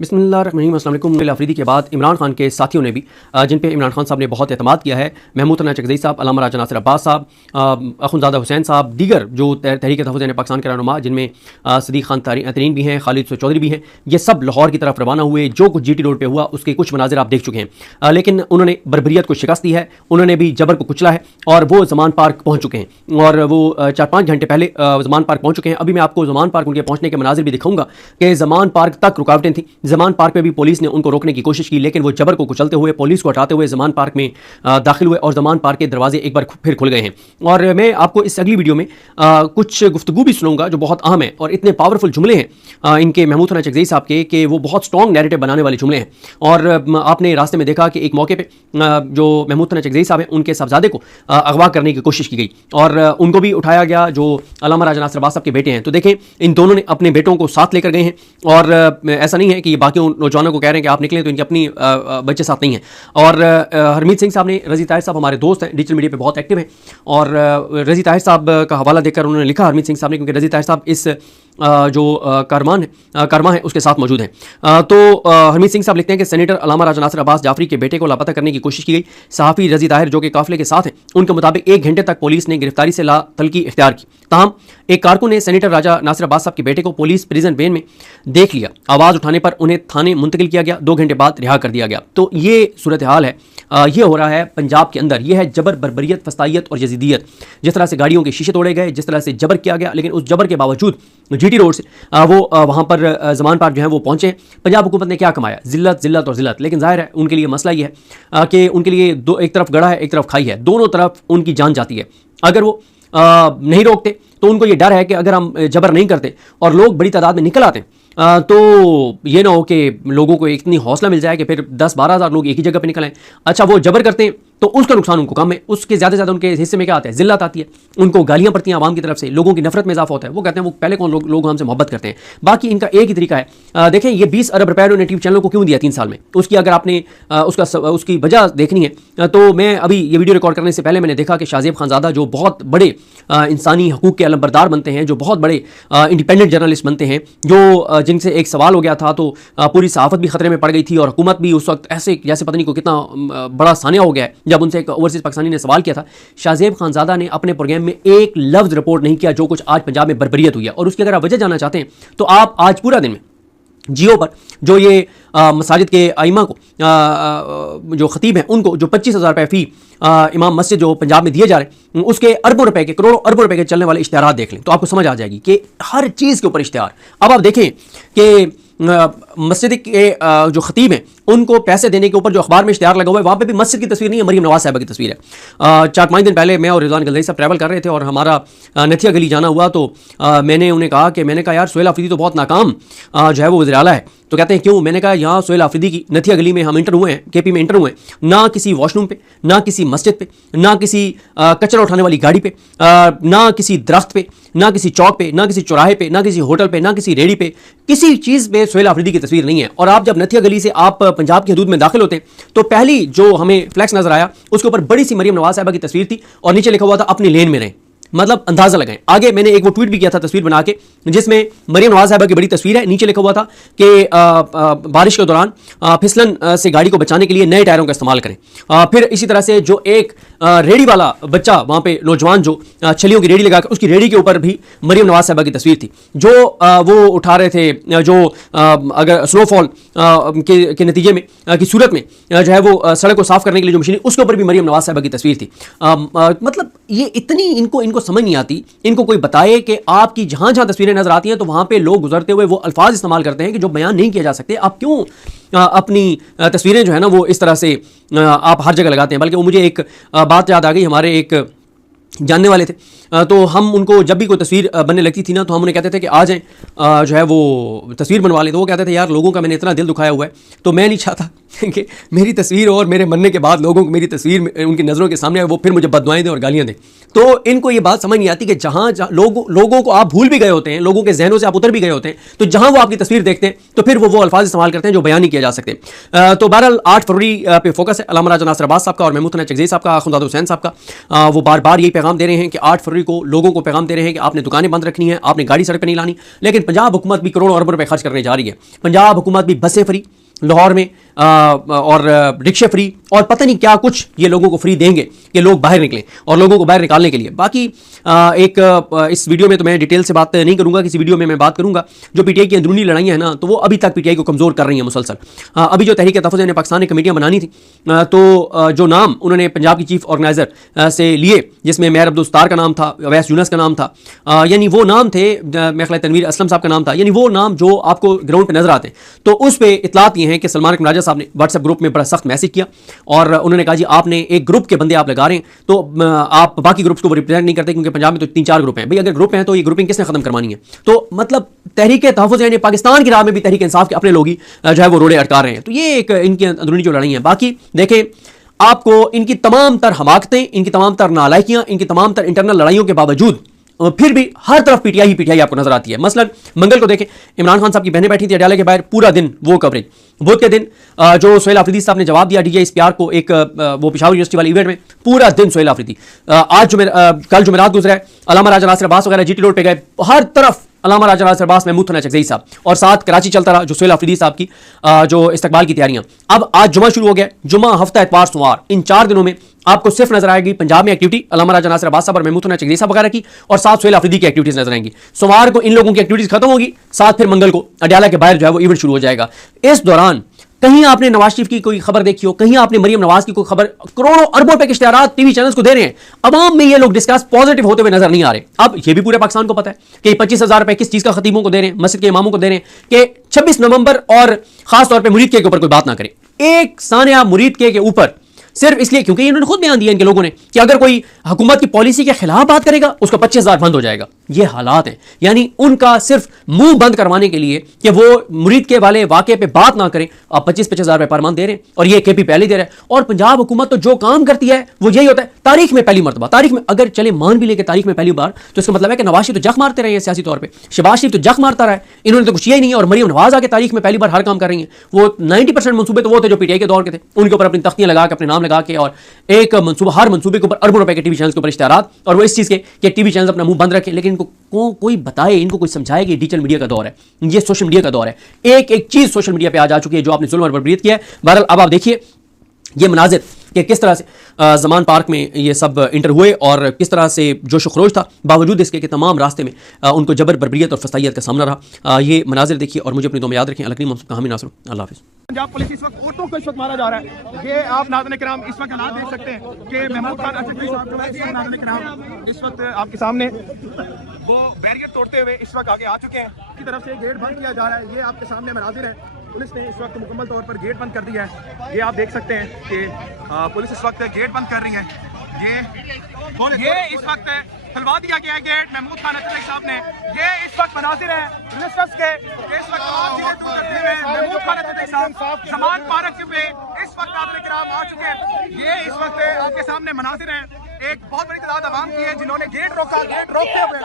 बिस्मिल्लाहिर्रहमानिर्रहीम। अस्सलाम वालेकुम। अफरीदी के बाद इमरान खान के साथियों ने भी जिन पे इमरान खान साहब ने बहुत एतमाद किया है, महमूद अनवर चकज़ई साहब, अल्लामा राजा नासिर अब्बास साहब, अखुंज़ादा हुसैन साहब, दीगर जो तहरीक तहफ़्फ़ुज़ पाकिस्तान के रहनुमा जिनमें सदीक़ खान तरीन भी हैं, खालिद चौधरी भी हैं, ये सब लाहौर की तरफ रवाना हुए। जो कुछ GT रोड पर हुआ उसके कुछ मनाज़िर आप देख चुके हैं, लेकिन उन्होंने बर्बरियत को शिकस्त दी है, उन्होंने भी जबर को कुचला है और वो ज़मान पार्क पहुँच चुके हैं और वो 4-5 घंटे पहले ज़मान पार्क पहुँच चुके हैं। अभी मैं आपको ज़मान पार्क उनके पहुँचने के मनाज़िर भी दिखाऊंगा कि ज़मान पार्क तक रुकावटें थी। ज़मान पार्क पे भी पुलिस ने उनको रोकने की कोशिश की, लेकिन वो जबर को कुचलते हुए, पुलिस को हटाते हुए ज़मान पार्क में दाखिल हुए और ज़मान पार्क के दरवाजे एक बार फिर खुल गए हैं। और मैं आपको इस अगली वीडियो में कुछ गुफ्तगू भी सुनाऊंगा जो बहुत अहम है और इतने पावरफुल जुमले हैं इनके महमूद अनवर चकज़ई साहब के कि वो बहुत स्ट्रॉन्ग नैरेटिव बनाने वाले जुमले हैं। और आपने रास्ते में देखा कि एक मौके पर जो महमूद अनवर चकज़ई साहब हैं उनके साहबजादे को अगवा करने की कोशिश की गई और उनको भी उठाया गया जो अल्लामा राजा नासिर अब्बास साहब के बेटे हैं। तो देखें, इन दोनों ने अपने बेटों को साथ लेकर गए हैं और ऐसा नहीं है कि ये बाकी नौजवानों को कह रहे हैं कि आप निकलें, तो इनके अपनी बच्चे साथ नहीं हैं। और हरमीत सिंह साहब ने, रज़ी ताहिर साहब हमारे दोस्त हैं, डिजिटल मीडिया पे बहुत एक्टिव हैं और रज़ी ताहिर साहब का हवाला देकर उन्होंने लिखा हरमीत सिंह साहब ने, क्योंकि रज़ी ताहिर साहब इस जो कारमा है उसके साथ मौजूद हैं। तो हरमीत सिंह साहब लिखते हैं कि सेनेटर अल्लामा राजा नासिर अब्बास जाफरी के बेटे को लापता करने की कोशिश की गई। सहाफ़ी रज़ी ताहिर जो कि काफिले के साथ हैं, उनके मुताबिक 1 घंटे तक पुलिस ने गिरफ्तारी से ला तलकी इख्तियार की। ताहम एक कारकुन ने सेनेटर राजा नासिर अब्बास साहब के बेटे को पुलिस प्रिजन वैन में देख लिया। आवाज़ उठाने पर उन्हें थाने मुंतकिल किया गया, 2 घंटे बाद रिहा कर दिया गया। तो ये सूरत हाल है, ये हो रहा है पंजाब के अंदर। ये है जबर, बर्बरियत, फस्तायत और यजीदियत। जिस तरह से गाड़ियों के शीशे तोड़े गए, जिस तरह से जबर किया गया, लेकिन उस जबर के बावजूद GT रोड से वो वहाँ पर ज़मान पार्क जो है वो पहुँचे। पंजाब हुकूमत ने क्या कमाया? ज़िल्लत, ज़िल्लत और ज़िल्लत। लेकिन जाहिर है उनके लिए मसला ये है कि उनके लिए एक तरफ गड़ा है, एक तरफ खाई है, दोनों तरफ उनकी जान जाती है। अगर वो नहीं रोकते तो उनको ये डर है कि अगर हम जबर नहीं करते और लोग बड़ी तादाद में निकल आते तो ये ना हो कि लोगों को इतनी हौसला मिल जाए कि फिर 10-12 हज़ार लोग एक ही जगह पे निकल आए। अच्छा, वो जबर करते हैं तो उसका नुकसान उनको कम है, उसके ज़्यादा से ज़्यादा उनके हिस्से में क्या आता है? ज़िल्लत आती है, उनको गालियाँ पड़ती हैं आवाम की तरफ से, लोगों की नफरत में इजाफा होता है। वो कहते हैं वो पहले कौन लोग हमसे मोहब्बत करते हैं। बाकी इनका एक ही तरीका है। देखें, ये 20 अरब रुपये उन्होंने यूट्यूब चैनल को क्यों दिया 3 साल में? उसकी अगर आपने उसकी वजह देखनी है तो मैं अभी ये वीडियो रिकॉर्ड करने से पहले मैंने देखा कि शाहजेब खानज़ादा जो बहुत बड़े इंसानी हकूक़ के अलमबरदार बनते हैं, जो बहुत बड़े इंडिपेंडेंट जर्नलिस्ट बनते हैं, जो जिनसे एक सवाल हो गया था तो पूरी सहाफ़त भी ख़तरे में पड़ गई थी और हुकूमत भी उस वक्त ऐसे जैसे पता नहीं को कितना बड़ा सानिया हो गया है जब उनसे एक ओवरसीज़ पाकिस्तानी ने सवाल किया था। शाहजेब खानज़ादा ने अपने प्रोग्राम में एक लफ्ज़ रिपोर्ट नहीं किया जो कुछ आज पंजाब में बर्बरियत हुई है। और उसकी अगर आप वजह जानना चाहते हैं तो आप आज पूरा दिन में जियो पर जो ये मसाजिद के आइमा को जो खतीब हैं उनको जो 25,000 रुपये फ़ी इमाम मस्जिद जो पंजाब में दिए जा रहे हैं उसके अरबों रुपए के, करोड़ों अरबों रुपए के चलने वाले इश्तिहारात देख लें तो आपको समझ आ जाएगी कि हर चीज़ के ऊपर इश्तिहार। अब आप देखें कि मस्जिद के जो खतीब हैं उनको पैसे देने के ऊपर जो अखबार में इश्तिहार लगा हुआ है वहाँ पे भी मस्जिद की तस्वीर नहीं है, मरीम नवाज साहिबा की तस्वीर है। 4-5 दिन पहले मैं और रिजवान गलज़ई साहब ट्रैवल कर रहे थे और हमारा नथिया गली जाना हुआ तो मैंने उन्हें कहा कि मैंने कहा यार सोहेल आफरीदी तो बहुत नाकाम जो है वो वज़ीर आला है। तो कहते हैं क्यों? मैंने कहा यहाँ सोहेल आफरीदी की नथिया गली में हम इंटर हुए हैं, KP में इंटर हुए हैं, ना किसी वॉशरूम पे, ना किसी मस्जिद पे, ना किसी कचरा उठाने वाली गाड़ी पे, ना किसी दरख्त पे, ना किसी चौक पे, ना किसी चौराहे पे, ना किसी होटल पे, ना किसी रेडी पे, किसी चीज़ पे सोहेल आफरीदी की तस्वीर नहीं है। और आप जब नथिया गली से आप पंजाब की हदूद में दाखिल होते हैं तो पहली जो हमें फ्लैक्स नजर आया उसके ऊपर बड़ी सी मरीम नवाज साहिबा की तस्वीर थी और नीचे लिखा हुआ था अपनी लेन में रहें। मतलब अंदाजा लगाएं। आगे मैंने एक वो ट्वीट भी किया था तस्वीर बना के जिसमें मरीम नवाज साहिबा की बड़ी तस्वीर है, नीचे लिखा हुआ था कि बारिश के दौरान फिसलन से गाड़ी को बचाने के लिए नए टायरों का इस्तेमाल करें। फिर इसी तरह से जो एक रेडी वाला बच्चा वहाँ पे नौजवान जो छलियों की रेडी लगा कर उसकी रेडी के ऊपर भी मरीम नवाज साहिबा की तस्वीर थी जो वो उठा रहे थे, जो अगर स्नोफॉल के नतीजे में की सूरत में जो है वो सड़क को साफ करने के लिए जो मशीन उसके ऊपर भी मरीम नवाज साहिबा की तस्वीर थी। मतलब ये इतनी इनको समझ नहीं आती। इनको कोई बताए कि आपकी जहां जहां तस्वीरें नजर आती हैं तो वहां पे लोग गुजरते हुए वो अल्फाज इस्तेमाल करते हैं कि जो बयान नहीं किए जा सकते। आप क्यों अपनी तस्वीरें जो है ना वो इस तरह से आप हर जगह लगाते हैं? बल्कि वो मुझे एक बात याद आ गई, हमारे एक जानने वाले थे तो हम उनको जब भी कोई तस्वीर बनने लगती थी ना तो हम उन्हें कहते थे कि आ जाएं जो है वो तस्वीर बनवा लें। तो वो कहते थे यार लोगों का मैंने इतना दिल दुखाया हुआ है तो मैं नहीं चाहता कि मेरी तस्वीर और मेरे मरने के बाद लोगों को मेरी तस्वीर उनकी नज़रों के सामने वो फिर मुझे बददुआएं दें और गालियां दें। तो इनको ये बात समझ नहीं आती कि जहाँ लोगों को आप भूल भी गए होते हैं, लोगों के जहनों से आप उतर भी गए होते हैं, तो जहाँ वो आपकी तस्वीर देखते हैं तो फिर वो अल्फाज इस्तेमाल करते हैं जो बयान नहीं किया जा सकते। तो बहरहाल 8 फरवरी पे फोकस है अल्लामा राजा नासिर अब्बास साहब का और महमूद थाना चकज़ई साहब का, अखुंज़ादा हुसैन साहब का। वो बार बार यही पैगाम दे रहे हैं कि 8 फरवरी को लोगों को पैगाम दे रहे हैं कि आपने दुकानें बंद रखनी है, आपने गाड़ी सड़क पर नहीं लानी। लेकिन पंजाब हुकूमत भी करोड़ों अरबों रुपए खर्च करने जा रही है। पंजाब हुकूमत भी बसें फ्री लाहौर में और रिक्शे फ्री और पता नहीं क्या कुछ ये लोगों को फ्री देंगे कि लोग बाहर निकलें और लोगों को बाहर निकालने के लिए। बाकी इस वीडियो में तो मैं डिटेल से बात नहीं करूंगा, किसी वीडियो में मैं बात करूंगा जो पीटीआई की अंदरूनी लड़ाइयाँ हैं ना, तो वो अभी तक पीटीआई को कमज़ोर कर रही हैं मुसलसल। अभी जो तहरीक तहफ़्फ़ुज़ ने पाकिस्तान ने कमेटियाँ बनानी थी, तो जो नाम उन्होंने पंजाब की चीफ ऑर्गेनाइज़र से लिए जिसमें मेयर अब्दुल सत्तार का नाम था, अवैस यूनुस का नाम था, यानी वो नाम थे, मेरे ख्याल तनवीर असलम साहब का नाम था, यानी वो नाम जो आपको ग्राउंड पर नजर आते हैं। तो उस पर इतलात ये हैं कि सलमान अकबर राजा साहब ने व्हाट्सएप ग्रुप में बड़ा सख्त मैसेज किया और उन्होंने कहा जी आपने एक ग्रुप के बंदे आप लगा रहे हैं तो आप बाकी ग्रुप्स को रिप्रेजेंट नहीं करते, क्योंकि पंजाब में तो 3-4 ग्रुप हैं। भाई अगर ग्रुप हैं तो ये ग्रुपिंग किसने खत्म करवानी है? तो मतलब तहरीक तहफ़्फ़ुज़ यानी पाकिस्तान की राह में भी तहरीक इंसाफ के अपने लोग ही जो है वो रोड़े अटका रहे हैं। तो ये एक इनकी अंदरूनी जो लड़ाई है। बाकी देखें, आपको इनकी तमाम तर हमाकतें, इनकी तमाम तर नालायकियां, इनकी तमाम तर इंटरनल लड़ाइयों के बावजूद फिर भी हर तरफ पीटीआई ही पीटीआई आपको नजर आती है। मसलन मंगल को देखें, इमरान खान साहब की बहनें बैठी थी अड्याले के बाहर, पूरा दिन वो कवरेज। बुध के दिन जो सोहेल आफरीदी साहब ने जवाब दिया डीजे इस्पियार को एक वो पेशावर यूनिवर्सिटी वाले इवेंट में, पूरा दिन सोहेल आफरीदी। आज कल जुमेरात गुजरा है, अल्लामा राजा नासिर अब्बास वगैरह जीटी रोड पे गए, हर तरफ अल्लामा राजा नासिर अब्बास, महमूद थाना चकज़ई साहब, और साथ कराची चलता रहा जो सोहेल आफरीदी साहब की जो इस्तकबाल की तैयारियां। अब आज जुमा शुरू हो गया, जुमा, हफ्ता, इतवार, सोमवार, इन 4 दिनों में आपको सिर्फ नजर आएगी पंजाब में एक्टिविटी अल्लामा राजा नासिर अब्बास साहब और महमूद थाना चकज़ई साहब वगैरह की, और साथ सोहेल आफरीदी की एक्टिविटीज नजर आएंगी। सोमवार को इन लोगों की एक्टिविटीज खत्म होगी, साथ फिर मंगल को अड्याला के बाहर जो है वो इवेंट शुरू हो जाएगा। इस दौरान कहीं आपने नवाज शरीफ की कोई खबर देखी हो, कहीं आपने मरियम नवाज की कोई खबर? करोड़ों अरबों रुपए के इश्तिहारात टीवी चैनल्स को दे रहे हैं, अवाम में ये लोग डिस्कस पॉजिटिव होते हुए नजर नहीं आ रहे। अब ये भी पूरे पाकिस्तान को पता है कि 25,000 रुपए किस चीज का खतीबों को दे रहे हैं, मस्जिद के इमामों को दे रहे हैं कि 26 नवंबर और खासतौर पर मुरीद के ऊपर कोई बात ना करे। एक सानिया मुरीद के ऊपर सिर्फ इसलिए क्योंकि इन्होंने खुद बयान दिया इनके लोगों ने कि अगर कोई हुकूमत की पॉलिसी के खिलाफ बात करेगा उसका 25,000 बंद हो जाएगा। ये हालात हैं, यानी उनका सिर्फ मुंह बंद करवाने के लिए कि वो मुरीद के वाले वाक़े पे बात ना करें, आप 25,000 रुपए पर मंथ दे रहे हैं, और ये केपी पहले दे रहा है। और पंजाब हुकूमत तो जो काम करती है वो यही होता है, तारीख में पहली मरतबा, तारीख में अगर चले मान भी ले तारीख में पहली बार, तो इसका मतलब है कि नवाज शरीफ तो जख मारते रहे हैं सियासी तौर पर, शहबाज शरीफ तो जख मारता रहा है, इन्होंने तो कुछ किया ही नहीं है। और मरियम नवाज आके तारीख में पहली बार हर काम कर रही है। वो 90% मनसूबे तो वो थे जो पीटीआई के दौर के थे, उनके ऊपर अपनी तख्तियां लगा के, अपने नाम लगा के, और एक मनसूबा, हर मनसूबे के ऊपर अरबों रुपए के टीवी चैनल्स के ऊपर इश्तिहारात, और वो इस चीज़ के कि टीवी चैनल्स अपना मुंह बंद रखें। लेकिन इनको कोई बताए, इनको कोई समझाए कि डिजिटल मीडिया का दौर है, ये सोशल मीडिया का दौर है। एक एक चीज़ सोशल मीडिया पे आ जा चुकी है जो आपने जुल्म और बर्बरियत किया है। बहरहाल अब आप देखिए ये मनाजिर कि किस तरह से ज़मान पार्क में ये सब इंटर हुए और किस तरह से जोश व खरोश था, बावजूद इसके कि तमाम रास्ते में उनको जबर, बर्बरियत और फसाइयत का सामना रहा। ये मनाजिर देखिए और मुझे अपनी दुआ में याद रखें। अलकरीम हामी नासिर, अल्लाह हाफ़िज़। पंजाब पुलिस इस वक्त औरतों को इस वक्त मारा जा रहा है। ये आप नाज़रीन किराम इस वक्त हालात देख सकते हैं कि महमूद खान अशरफी साहब नाज़रीन किराम इस वक्त आपके सामने वो बैरियर तोड़ते हुए इस वक्त आगे आ चुके हैं। की तरफ से गेट बंद किया जा रहा है। ये आपके सामने मनाजिर है, पुलिस ने इस वक्त मुकम्मल तौर पर गेट बंद कर दिया है। ये आप देख सकते हैं कि पुलिस इस वक्त गेट बंद कर रही है। ये इस वक्त खुलवा दिया गया है गेट महमूद खान अशरफी साहब ने। ये इस वक्त मनाजिर है लिस्टर्स के, इस वक्त महमूद खान अशरफी साहब ज़मान पार्क पे इस वक्त नाज़रीन किराम आ चुके हैं। ये इस वक्त आपके सामने मनाजिर हैं, एक बहुत बड़ी तादाद आवाम की है जिन्होंने गेट रोका, गेट रोकते हुए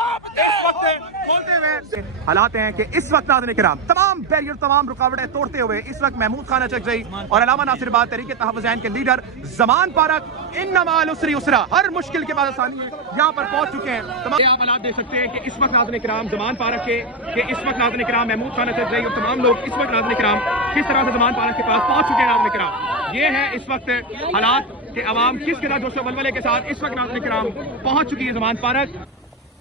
इस वक्त खोलते हुए हालात हैं कि इस वक्त नाज़रीन किराम तमाम बैरियर, तमाम रुकावटें तोड़ते हुए इस वक्त महमूद खान अशरफी और अल्लामा नासिर अब्बास तहरीक तहफ़्फ़ुज़ के लीडर ज़मान पार्क इन्ना मअल उसरी युसरा, हर मुश्किल के बाद आसानी है, यहाँ पर पहुंच चुके हैं। तमाम आप हालात देख सकते हैं कि इस वक्त नाज़रीन किराम ज़मान पार्क के इस वक्त नाज़रीन किराम महमूद खान अशरफी और तमाम लोग इस वक्त नाज़रीन किराम किस तरह से ज़मान पार्क के पास पहुंच चुके हैं। नाज़रीन किराम ये है इस वक्त हालात कि अवाम किस तरह जोश व वलवले के साथ इस वक्त नाज़रीन किराम पहुंच चुकी है ज़मान पार्क।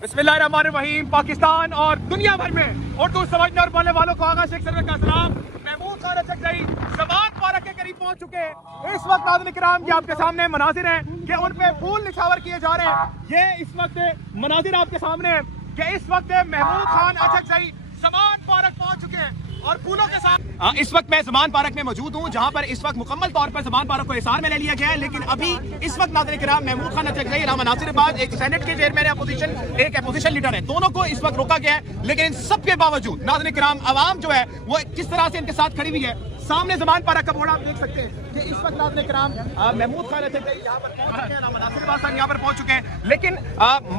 बिस्मिल्लाहिर्रहमानिर्रहीम। पाकिस्तान और दुनिया भर में उर्दू समझने और बोलने वालों को आगा शेख सरवर का सलाम। महमूद खान अशरफी ज़मान पार्क के करीब पहुंच चुके हैं। इस वक्त नाज़रीन किराम ये आपके सामने मनाजिर हैं कि उन पे फूल निछावर किए जा रहे हैं। ये इस वक्त मनाजिर आपके सामने हैं कि इस वक्त महमूद खान अशरफी ज़मान पार्क पहुंच चुके हैं और फूलों के साथ। इस वक्त मैं ज़मान पार्क में मौजूद हूँ, जहाँ पर इस वक्त मुकम्मल तौर पर ज़मान पार्क को हिसार में ले लिया गया है। लेकिन अभी इस वक्त नाज़रीन किराम महमूद खान अशरफी, अल्लामा नासिर अब्बास, एक सेनेट के चेयरमैन अपोजिशन, एक अपोजिशन लीडर है, दोनों को इस वक्त रोका गया है। लेकिन इन सब के बावजूद नाज़रीन किराम अवाम जो है वो किस तरह से इनके साथ खड़ी हुई है, सामने ज़मान पार्क का बोर्ड आप देख सकते हैं कि इस वक्त नाज़रीन किराम महमूद खान यहाँ पर पहुंच चुके हैं, नासिर अब्बास साहब यहाँ पर पहुंच चुके हैं। लेकिन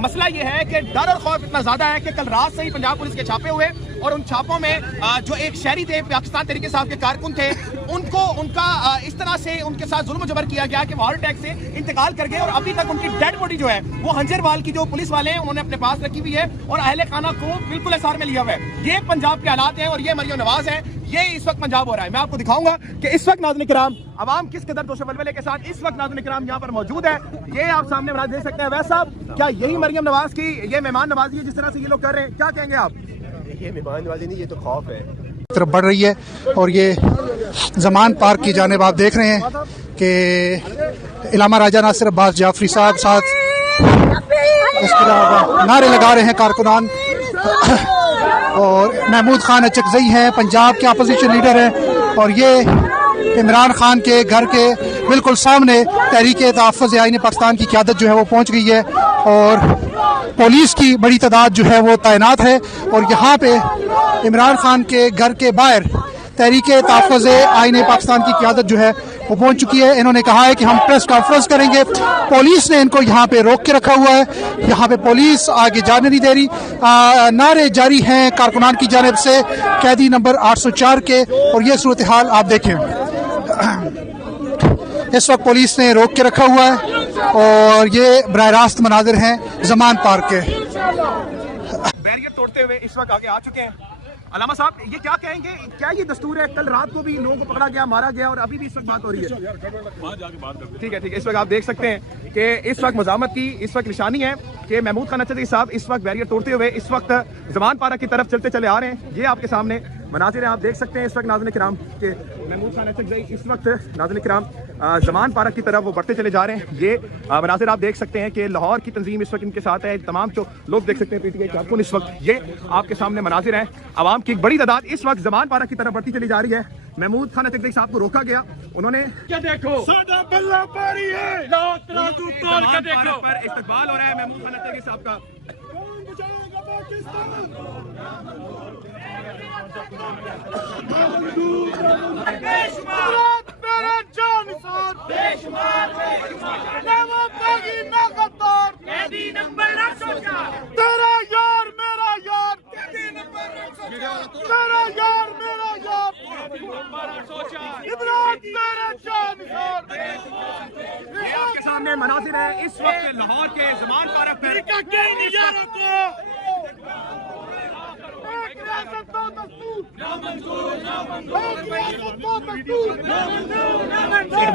मसला ये है कि डर और खौफ इतना ज्यादा है कि कल रात से ही पंजाब पुलिस के छापे हुए और उन छापों में जो एक शहरी थे पाकिस्तान तहरीक इंसाफ के कारकुन थे उनका इस तरह से उनके साथ जुल्म जबर किया गया कि वो हार्ट अटैक से इंतकाल कर गए और अभी तक उनकी डेड बॉडी जो है वो हंजरवाल की जो पुलिस वाले हैं उन्होंने अपने पास रखी हुई है और अहले खाना को बिल्कुल एसआर में लिया हुआ है। ये पंजाब के हालात हैं और ये मरियम नवाज है, ये इस वक्त पंजाब हो रहा है। मैं आपको दिखाऊंगा कि इस वक्त नाज़रीन किराम अवाम किस कदर जोश वलवले के साथ इस वक्त नाज़रीन किराम यहाँ पर मौजूद है। ये आप सामने बना देख सकते हैं। वैसे साहब, क्या यही मरियम नवाज की ये मेहमान नवाजी है जिस तरह से ये लोग कर रहे हैं, क्या कहेंगे आप? ये मेहमान नवाजी नहीं, ये तो खौफ है तरफ बढ़ रही है। और ये ज़मान पार्क की जानिब आप देख रहे हैं कि इलामा राजा नासिर अब्बास जाफरी साहब साथ इसके अलावा नारे लगा रहे हैं कारकुनान और महमूद खान अचकजई हैं, पंजाब के अपोजिशन लीडर हैं और ये इमरान खान के घर के बिल्कुल सामने तहरीक तहफ़्फ़ुज़ आईन पाकिस्तान की क़यादत जो है वो पहुंच गई है और पुलिस की बड़ी तादाद जो है वो तैनात है और यहाँ पे इमरान खान के घर के बाहर तहरीक तहफ़्फ़ुज़ आईन पाकिस्तान की क़यादत जो है वो पहुंच चुकी है। इन्होंने कहा है कि हम प्रेस कॉन्फ्रेंस करेंगे। पुलिस ने इनको यहाँ पे रोक के रखा हुआ है, यहाँ पे पुलिस आगे जाने नहीं दे रही। नारे जारी हैं कारकुनान की जानिब से कैदी नंबर 804 के और ये सूरत हाल आप देखें। इस वक्त पुलिस ने रोक के रखा हुआ है और ये बराह रास्त मनाजिर हैं ज़मान पार्क के। बैरियर तोड़ते हुए इस वक्त आगे आ चुके हैं। अलामा साहब, ये क्या कहेंगे, क्या ये दस्तूर है? कल रात को भी लोगों को पकड़ा गया, मारा गया और अभी भी इस वक्त बात हो रही है। ठीक है, ठीक है। इस वक्त आप देख सकते हैं कि इस वक्त मज़ामत की इस वक्त निशानी है कि महमूद खान अचकजई साहब इस वक्त बैरियर तोड़ते हुए इस वक्त ज़मान पार्क की तरफ चलते चले आ रहे हैं। ये आपके सामने मनाजिर आप देख सकते हैं इस वक्त नाज़रीन किराम के महमूद खान अचकजई इस वक्त नाज़रीन किराम ज़मान पार्क की तरफ वो बढ़ते चले जा रहे हैं। ये मनाजिर आप देख सकते हैं कि लाहौर की तंजीम इस वक्त इनके साथ है। तमाम जो लोग देख सकते हैं पीटीआई कारकुन इस वक्त ये आपके सामने मनाजिर हैं। आवाम की एक बड़ी तादाद इस वक्त ज़मान पार्क की तरफ बढ़ती चली जा रही है। महमूद खान अचकजई साहब को रोका गया, उन्होंने क्या देखो बल्ला पारी है पर इस्तकबाल हो रहा है महमूद खान अचकजई साहब का। तेरा यार मेरा यार, तेरा यार मेरा यार, इमरान तेरा जानसार। आपके सामने मनाजिर है इस वक्त लाहौर के ज़मान पार्क पर।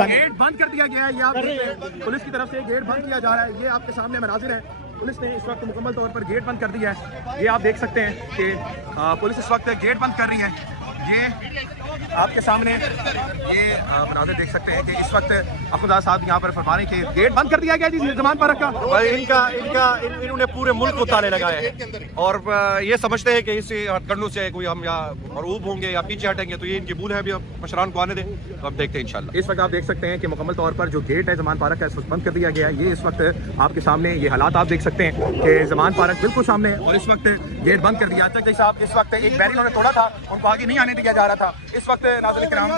गेट बंद कर दिया गया है। ये आप पुलिस की तरफ से गेट बंद किया जा रहा है। ये आपके सामने मनाजिर है। पुलिस ने इस वक्त मुकम्मल तौर पर गेट बंद कर दिया है। ये आप देख सकते हैं कि पुलिस इस वक्त गेट बंद कर रही है। ये आपके सामने ये मनाजिर देख सकते हैं कि इस वक्त अख्तदार साहब यहाँ पर फरमा रहे हैं कि गेट बंद कर दिया गया जी ज़मान पार्क का। इन्होंने पूरे मुल्क को ताले लगाए हैं और ये समझते हैं कि इससे हथकंडों से कोई हम या मरूब होंगे या पीछे हटेंगे, तो ये इनकी भूल है। अभी अब मशरान को आने दें तो अब देखते हैं इंशाल्लाह। इस वक्त आप देख सकते हैं कि मुकम्मल तौर पर जो गेट है ज़मान पार्क का इस वक्त बंद कर दिया गया है। ये इस वक्त आपके सामने ये हालात आप देख सकते हैं कि ज़मान पार्क बिल्कुल सामने है और इस वक्त गेट बंद कर दिया। अचकजई साहब इस वक्त एक बैरियर उन्होंने तोड़ा था, उनको आगे नहीं आने दिया जा रहा था। इस वक्त नाज़रीन किराम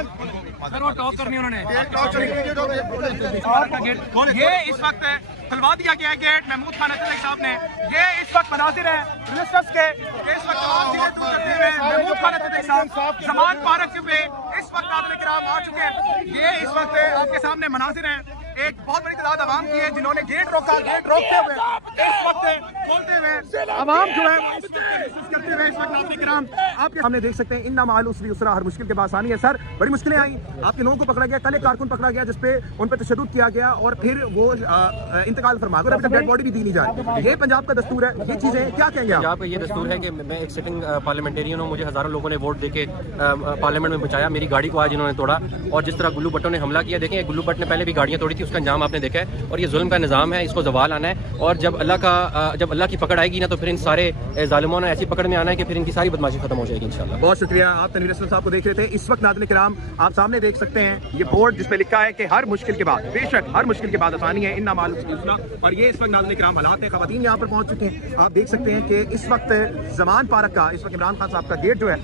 टॉक करनी उन्होंने ये इस वक्त खुलवा दिया गया है गेट महमूद खान अचकजई साहब ने। ये इस वक्त मनाजिर है मिनिस्टर्स के इस वक्त महमूद खान अचकजई साहब ज़मान पार्क पे इस वक्त नाज़रीन किराम आ चुके हैं। ये इस वक्त आपके सामने मनाजिर हैं एक बहुत बड़ी तादाद आवाम की है जिन्होंने गेट रोका। गेट रोकते हुए इस वक्त खोलते हुए आवाम जो है करते हुए इस वक्त नाज़रीन किराम आपके सामने देख सकते हैं इन्ना माल उसरी उसरा हर मुश्किल के पास आनी है। सर, बड़ी मुश्किलें आई, आपके लोगों को पकड़ा गया, कल एक कारकुन पकड़ा गया जिसपे उन पर तशद्दुद किया गया और फिर वो इंतकाल फरमा गए, अभी तक डेड बॉडी भी दी नहीं जा रही। ये पंजाब का दस्तूर है, ये चीजें क्या कहेंगे आप? पंजाब का ये दस्तूर है कि मैं एक सिटिंग पार्लियामेंटेरियन हूँ, मुझे हज़ारों लोगों ने वोट देके पार्लियामेंट में बचाया, मेरी गाड़ी को आज इन्होंने तोड़ा और जिस तरह गुल्लू भट्टों ने हमला किया, देखें गुल्लू भट्ट ने पहले भी गाड़ियाँ तोड़ी थी, उसका अंजाम आपने देखा है। और ये जुल्म का निज़ाम है, इसको ज़वाल आना है। और जब अल्लाह की पकड़ आएगी ना, तो फिर इन सारे ज़ालिमों ने ऐसी पकड़ में आना है कि फिर इनकी सारी बदमाशी खत्म हो जाएगी इंशाल्लाह। बहुत शुक्रिया। आप तनवीर असलम साहब को देख रहे थे। इस वक्त नाज़रीन किराम आप सामने देख सकते हैं ये बोर्ड जिस पे लिखा है कि हर मुश्किल के बाद, बेशक हर मुश्किल के बाद आसानी है, इन्ना मालूम यूज़ना। और ये इस वक्त नाज़रीन किराम हालात है, ख़वातीन यहाँ पर पहुँच चुके हैं। आप देख सकते हैं कि इस वक्त ज़मान पार्क का, इस वक्त इमरान खान साहब का गेट जो है,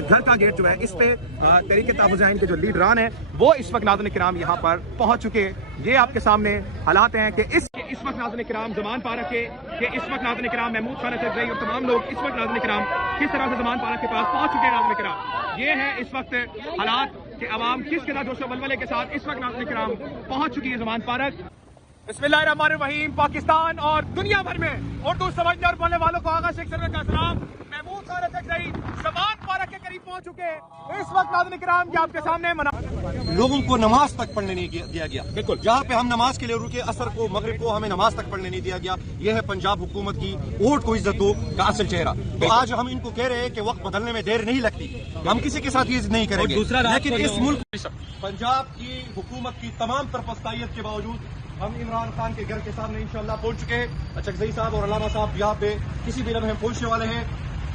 घर का गेट जो है, इस पे तहरीक तहफ़्फ़ुज़ के जो लीडरान है वो इस वक्त नाज़रीन किराम यहाँ पर पहुँच चुके हैं। ये आपके सामने हालात हैं कि इस वक्त नाज़रीन किराम ज़मान पार्क के इस वक्त नाज़रीन किराम महमूद खान अचकज़ई और तमाम लोग इस वक्त नाज़रीन किराम किस तरह से ज़मान पार्क के पास पहुँच चुके हैं। नाज़रीन किराम ये है इस वक्त हालात कि अवाम किस कदर जोशो वल्वले के साथ इस वक्त नाज़रीन किराम पहुँच चुकी है ज़मान पार्क। बिस्मिल्लाहिर्रहमानिर्रहीम। पाकिस्तान और दुनिया भर में उर्दू समझने और बोलने वालों को आगा शेख सरवर का सलाम। महमूद खान अचकज़ई ज़मान पार्क के करीब पहुंच चुके हैं। इस वक्त नाज़रीन किराम आपके सामने लोगों को नमाज तक पढ़ने नहीं दिया गया। बिल्कुल, जहाँ पे हम नमाज के लिए रुके, असर को मगरिब को हमें नमाज तक पढ़ने नहीं दिया गया। यह है पंजाब हुकूमत की वोट को इज्जत दो का असल चेहरा। तो आज हम इनको कह रहे हैं कि वक्त बदलने में देर नहीं लगती, हम किसी के साथ ये नहीं करेंगे। लेकिन इस मुल्क पंजाब की हुकूमत की तमाम तरफस्तायत के बावजूद हम इमरान खान के घर के सामने इंशाल्लाह पहुंच चुके हैं। अचकज़ई साहब और अलामा साहब यहाँ पे किसी भी लम्हे पहुंचने वाले हैं।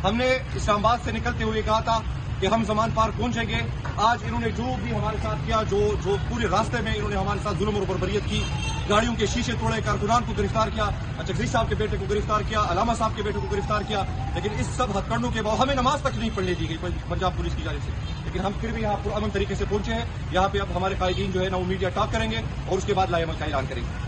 हमने इस्लामाबाद से निकलते हुए कहा था कि हम ज़मान पार्क पहुंचेंगे। आज इन्होंने जो भी हमारे साथ किया, जो पूरे रास्ते में इन्होंने हमारे साथ जुल्म और बर्बरियत की, गाड़ियों के शीशे तोड़े, कारकुनान को गिरफ्तार किया, अचकज़ई साहब के बेटे को गिरफ्तार किया, अलामा साहब के बेटे को गिरफ्तार किया। लेकिन इस सब हथकंडों के बाद हमें नमाज तक नहीं पढ़ने दी गई पंजाब पुलिस की जानिब से। लेकिन हम फिर भी यहाँ पुरअमन तरीके से पहुंचे हैं। यहाँ पे अब हमारे कायदीन जो है ना वो मीडिया टॉक करेंगे और उसके बाद लाएमल का ऐलान करेंगे।